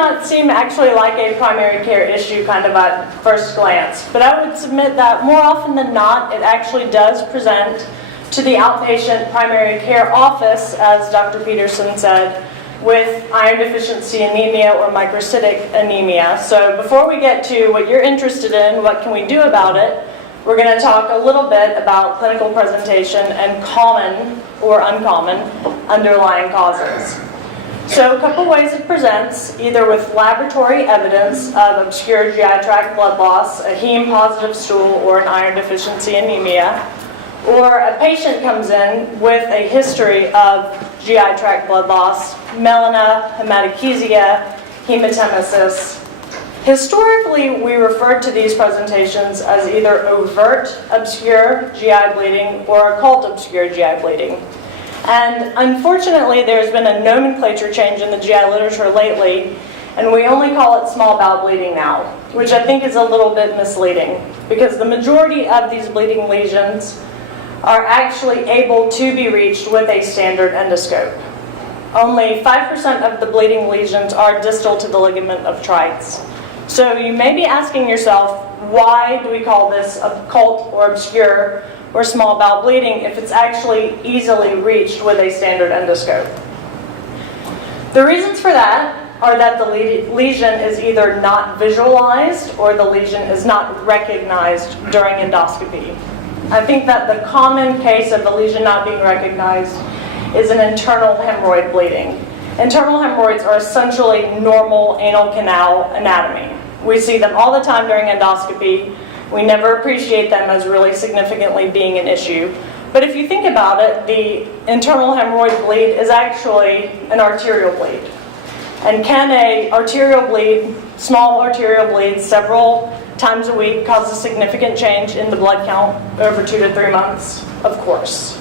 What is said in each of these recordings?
not seem actually like a primary care issue kind of at first glance, but I would submit that more often than not, it actually does present to the outpatient primary care office, as Dr. Peterson said, with iron deficiency anemia or microcytic anemia. So before we get to what you're interested in, what can we do about it, we're going to talk a little bit about clinical presentation and common or uncommon underlying causes. So a couple ways it presents, either with laboratory evidence of obscure GI tract blood loss, a heme-positive stool, or an iron deficiency anemia, or a patient comes in with a history of GI tract blood loss, melena, hematochezia, hematemesis. Historically, we referred to these presentations as either overt obscure GI bleeding or occult obscure GI bleeding. And unfortunately, there's been a nomenclature change in the GI literature lately, and we only call it small bowel bleeding now, which I think is a little bit misleading, because the majority of these bleeding lesions are actually able to be reached with a standard endoscope. Only 5% of the bleeding lesions are distal to the ligament of Treitz. So you may be asking yourself, why do we call this occult or obscure or small bowel bleeding if it's actually easily reached with a standard endoscope? The reasons for that are that the lesion is either not visualized or the lesion is not recognized during endoscopy. I think that the common case of the lesion not being recognized is an internal hemorrhoid bleeding. Internal hemorrhoids are essentially normal anal canal anatomy. We see them all the time during endoscopy. We never appreciate them as really significantly being an issue. But if you think about it, the internal hemorrhoid bleed is actually an arterial bleed. And can a arterial bleed, small arterial bleed, several times a week cause a significant change in the blood count over 2 to 3 months? Of course.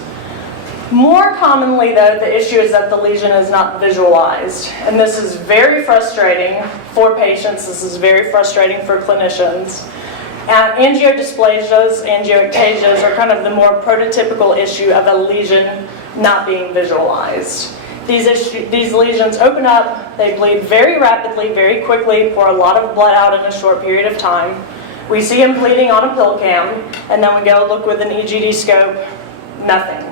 More commonly, though, the issue is that the lesion is not visualized. And this is very frustrating for patients. This is very frustrating for clinicians. Angiodysplasias, angioectasias are kind of the more prototypical issue of a lesion not being visualized. These lesions open up, they bleed very rapidly, very quickly, pour a lot of blood out in a short period of time. We see them bleeding on a pill cam, and then we go look with an EGD scope, nothing.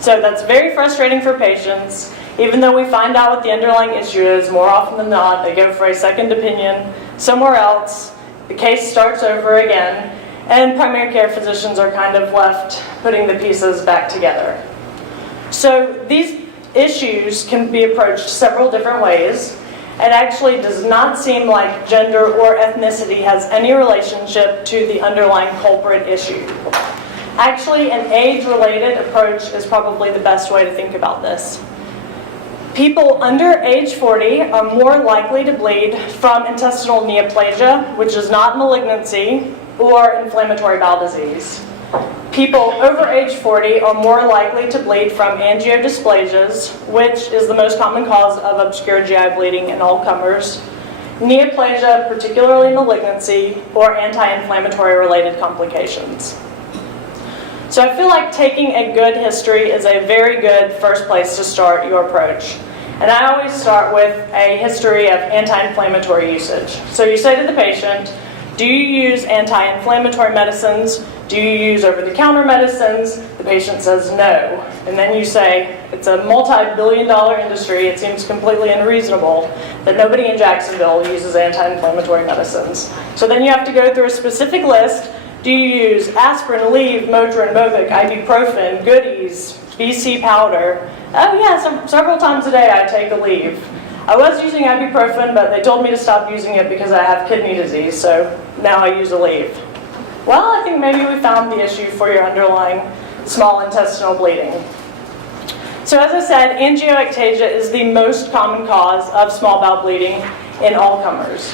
So that's very frustrating for patients. Even though we find out what the underlying issue is, more often than not, they go for a second opinion somewhere else. The case starts over again, and primary care physicians are kind of left putting the pieces back together. So these issues can be approached several different ways. It actually does not seem like gender or ethnicity has any relationship to the underlying culprit issue. Actually, an age-related approach is probably the best way to think about this. People under age 40 are more likely to bleed from intestinal neoplasia, which is not malignancy, or inflammatory bowel disease. People over age 40 are more likely to bleed from angiodysplasias, which is the most common cause of obscure GI bleeding in all comers, neoplasia, particularly malignancy, or anti-inflammatory related complications. So I feel like taking a good history is a very good first place to start your approach. And I always start with a history of anti-inflammatory usage. So you say to the patient, do you use anti-inflammatory medicines? Do you use over-the-counter medicines? The patient says no. And then you say, it's a multi-billion-dollar industry, it seems completely unreasonable that nobody in Jacksonville uses anti-inflammatory medicines. So then you have to go through a specific list. Do you use aspirin, Aleve, Motrin, Mobic, ibuprofen, goodies, BC powder? Oh yeah, several times a day I take Aleve. I was using ibuprofen, but they told me to stop using it because I have kidney disease, so now I use Aleve. Well, I think maybe we found the issue for your underlying small intestinal bleeding. So as I said, angioectasia is the most common cause of small bowel bleeding in all comers.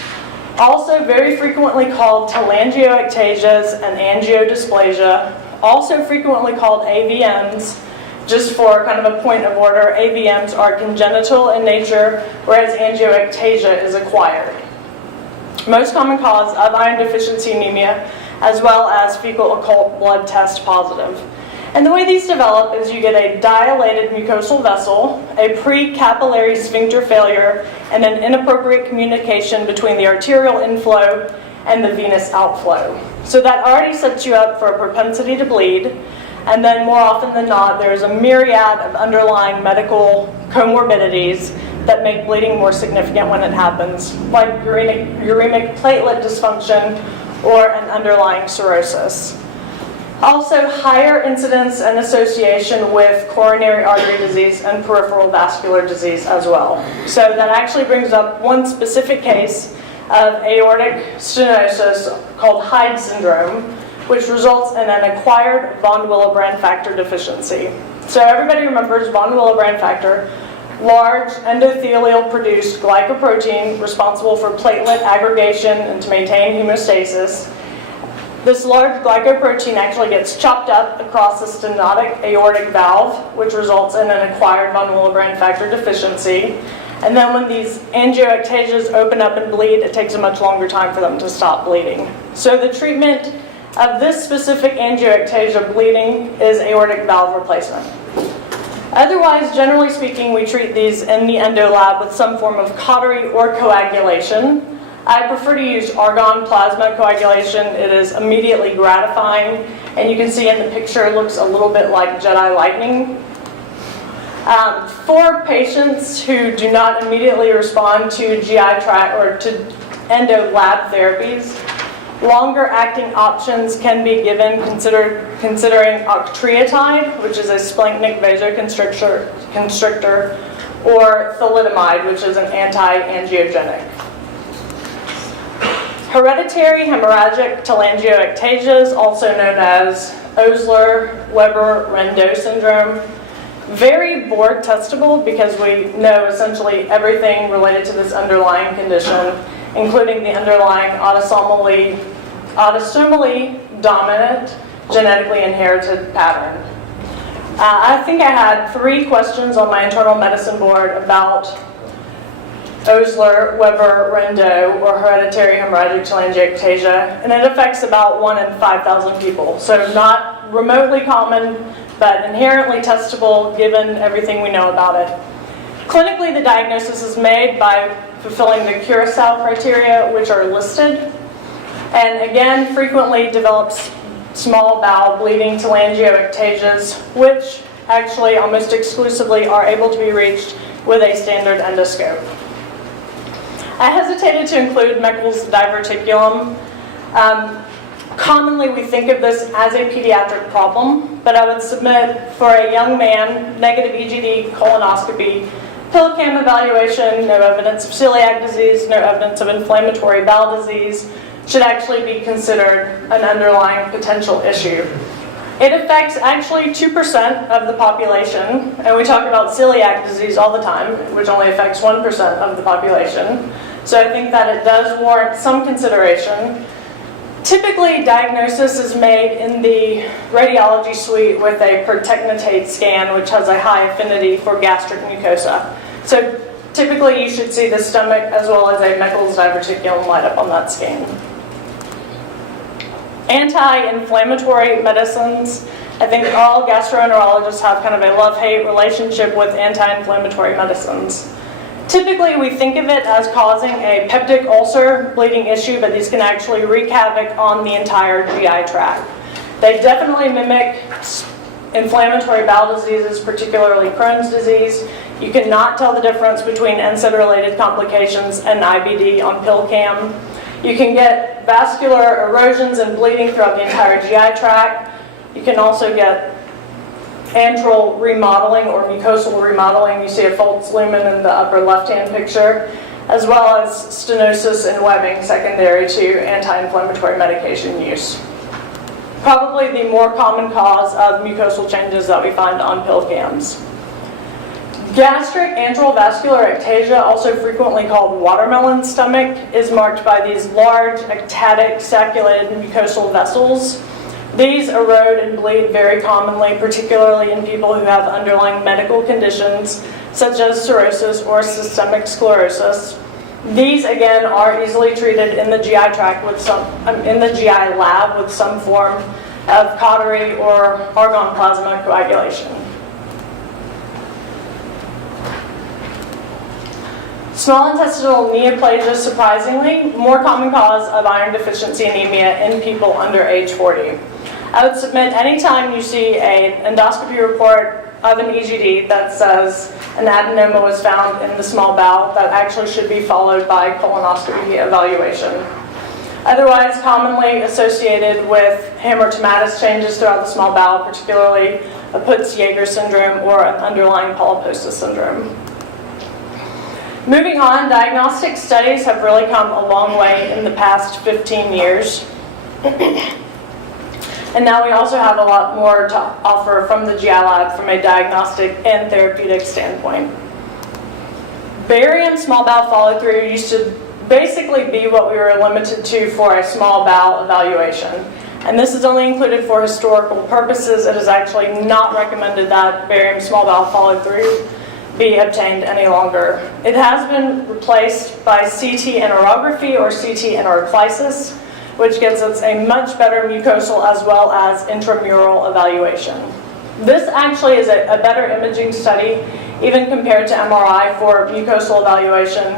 Also very frequently called telangiectasias and angiodysplasia, also frequently called AVMs. Just for kind of a point of order, AVMs are congenital in nature, whereas angioectasia is acquired. Most common cause of iron deficiency anemia, as well as fecal occult blood test positive. And the way these develop is you get a dilated mucosal vessel, a pre-capillary sphincter failure, and an inappropriate communication between the arterial inflow and the venous outflow. So that already sets you up for a propensity to bleed, and then more often than not, there's a myriad of underlying medical comorbidities that make bleeding more significant when it happens, like uremic platelet dysfunction or an underlying cirrhosis. Also, higher incidence and association with coronary artery disease and peripheral vascular disease as well. So that actually brings up one specific case of aortic stenosis called Hyde Syndrome, which results in an acquired von Willebrand factor deficiency. So everybody remembers von Willebrand factor, large endothelial-produced glycoprotein responsible for platelet aggregation and to maintain hemostasis. This large glycoprotein actually gets chopped up across the stenotic aortic valve, which results in an acquired von Willebrand factor deficiency. And then when these angioectasias open up and bleed, it takes a much longer time for them to stop bleeding. So the treatment of this specific angioectasia bleeding is aortic valve replacement. Otherwise, generally speaking, we treat these in the endo lab with some form of cautery or coagulation. I prefer to use argon plasma coagulation. It is immediately gratifying, and you can see in the picture it looks a little bit like Jedi lightning. For patients who do not immediately respond to GI tract or to endo lab therapies, longer acting options can be given considering Octreotide, which is a splanchnic vasoconstrictor, or thalidomide, which is an anti-angiogenic. Hereditary hemorrhagic telangiectasias, also known as Osler-Weber-Rendeau syndrome, very board testable because we know essentially everything related to this underlying condition, including the underlying autosomally dominant, genetically inherited pattern. I think I had 3 questions on my internal medicine board about Osler-Weber-Rendeau, or hereditary hemorrhagic telangiectasia, and it affects about 1 in 5,000 people. So not remotely common, but inherently testable given everything we know about it. Clinically, the diagnosis is made by fulfilling the Curacao criteria, which are listed, and again, frequently develops small bowel bleeding telangiectasias, which actually almost exclusively are able to be reached with a standard endoscope. I hesitated to include Meckel's diverticulum. Commonly, we think of this as a pediatric problem, but I would submit for a young man, negative EGD colonoscopy, pill cam evaluation, no evidence of celiac disease, no evidence of inflammatory bowel disease, should actually be considered an underlying potential issue. It affects actually 2% of the population, and we talk about celiac disease all the time, which only affects 1% of the population. So I think that it does warrant some consideration. Typically, diagnosis is made in the radiology suite with a pertechnetate scan, which has a high affinity for gastric mucosa. So typically, you should see the stomach as well as a Meckel's diverticulum light up on that scan. Anti-inflammatory medicines. I think all gastroenterologists have kind of a love-hate relationship with anti-inflammatory medicines. Typically, we think of it as causing a peptic ulcer bleeding issue, but these can actually wreak havoc on the entire GI tract. They definitely mimic inflammatory bowel diseases, particularly Crohn's disease. You cannot tell the difference between NSAID-related complications and IBD on pill cam. You can get vascular erosions and bleeding throughout the entire GI tract. You can also get antral remodeling or mucosal remodeling. You see a false lumen in the upper left-hand picture, as well as stenosis and webbing secondary to anti-inflammatory medication use. Probably the more common cause of mucosal changes that we find on pill cams. Gastric antral vascular ectasia, also frequently called watermelon stomach, is marked by these large ectatic sacculated mucosal vessels. These erode and bleed very commonly, particularly in people who have underlying medical conditions such as cirrhosis or systemic sclerosis. These again are easily treated in the GI tract with in the GI lab with some form of cautery or argon plasma coagulation. Small intestinal neoplasia, surprisingly, more common cause of iron deficiency anemia in people under age 40. I would submit anytime you see an endoscopy report of an EGD that says an adenoma was found in the small bowel, that actually should be followed by colonoscopy evaluation. Otherwise, commonly associated with hemorrhagic changes throughout the small bowel, particularly a Putz-Jaeger syndrome or an underlying polyposis syndrome. Moving on, diagnostic studies have really come a long way in the past 15 years. And now we also have a lot more to offer from the GI lab from a diagnostic and therapeutic standpoint. Barium small bowel follow-through used to basically be what we were limited to for a small bowel evaluation. And this is only included for historical purposes. It is actually not recommended that barium small bowel follow-through be obtained any longer. It has been replaced by CT enterography or CT enteroclysis, which gives us a much better mucosal as well as intramural evaluation. This actually is a better imaging study, even compared to MRI for mucosal evaluation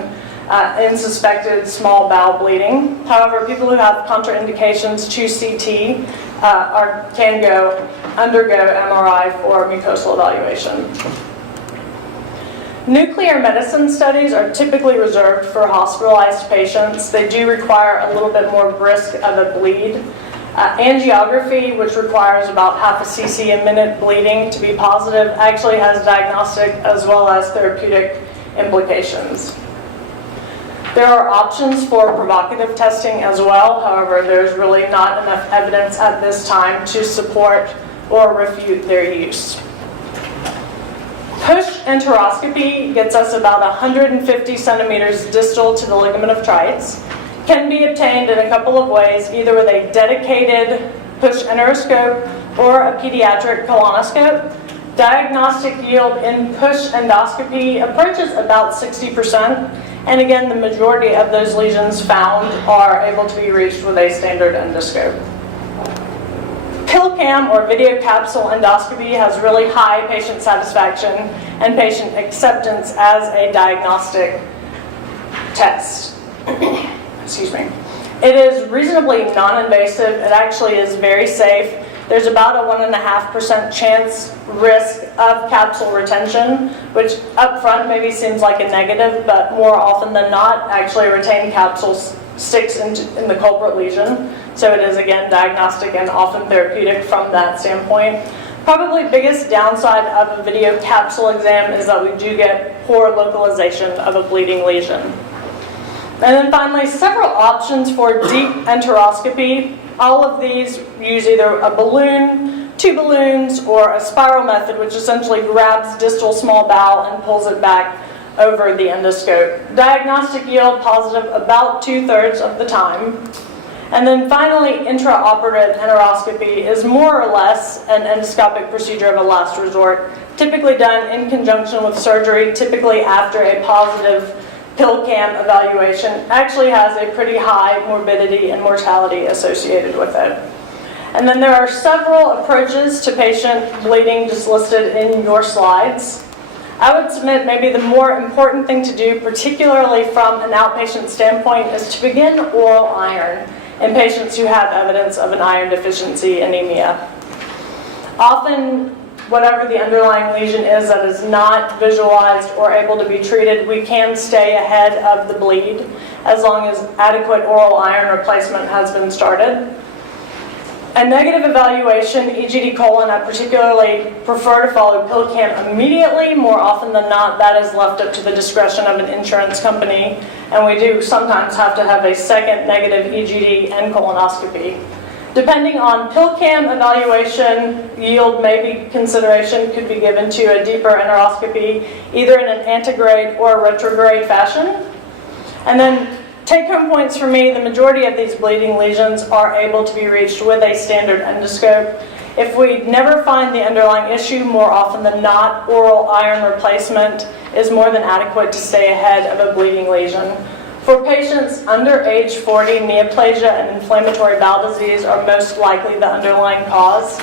in suspected small bowel bleeding. However, people who have contraindications to CT can undergo MRI for mucosal evaluation. Nuclear medicine studies are typically reserved for hospitalized patients. They do require a little bit more risk of a bleed. Angiography, which requires about half a cc a minute bleeding to be positive, actually has diagnostic as well as therapeutic implications. There are options for provocative testing as well. However, there's really not enough evidence at this time to support or refute their use. Push enteroscopy gets us about 150 centimeters distal to the ligament of Treitz. Can be obtained in a couple of ways, either with a dedicated push enteroscope or a pediatric colonoscope. Diagnostic yield in push endoscopy approaches about 60%, and again, the majority of those lesions found are able to be reached with a standard endoscope. PillCam or video capsule endoscopy has really high patient satisfaction and patient acceptance as a diagnostic test. Excuse me. It is reasonably non-invasive. It actually is very safe. There's about a 1.5% chance risk of capsule retention, which up front maybe seems like a negative, but more often than not, actually retained capsules sticks in the culprit lesion. So it is, again, diagnostic and often therapeutic from that standpoint. Probably biggest downside of a video capsule exam is that we do get poor localization of a bleeding lesion. And then finally, several options for deep enteroscopy. All of these use either a balloon, two balloons, or a spiral method, which essentially grabs distal small bowel and pulls it back over the endoscope. Diagnostic yield positive about 2/3 of the time. And then finally, intraoperative enteroscopy is more or less an endoscopic procedure of a last resort, typically done in conjunction with surgery, typically after a positive PillCam evaluation. Actually has a pretty high morbidity and mortality associated with it. And then there are several approaches to patient bleeding just listed in your slides. I would submit maybe the more important thing to do, particularly from an outpatient standpoint, is to begin oral iron in patients who have evidence of an iron deficiency anemia. Often, whatever the underlying lesion is that is not visualized or able to be treated, we can stay ahead of the bleed as long as adequate oral iron replacement has been started. A negative evaluation, EGD colon, I particularly prefer to follow PillCam immediately. More often than not, that is left up to the discretion of an insurance company, and we do sometimes have to have a second negative EGD and colonoscopy. Depending on PillCam evaluation, yield maybe consideration could be given to a deeper enteroscopy, either in an antegrade or retrograde fashion. And then take-home points for me, the majority of these bleeding lesions are able to be reached with a standard endoscope. If we never find the underlying issue, more often than not, oral iron replacement is more than adequate to stay ahead of a bleeding lesion. For patients under age 40, neoplasia and inflammatory bowel disease are most likely the underlying cause.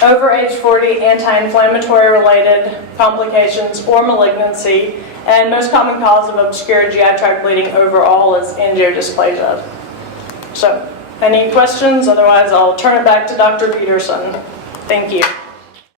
Over age 40, anti-inflammatory related complications or malignancy, and most common cause of obscure GI tract bleeding overall is angiodysplasia. So, any questions? Otherwise, I'll turn it back to Dr. Peterson. Thank you.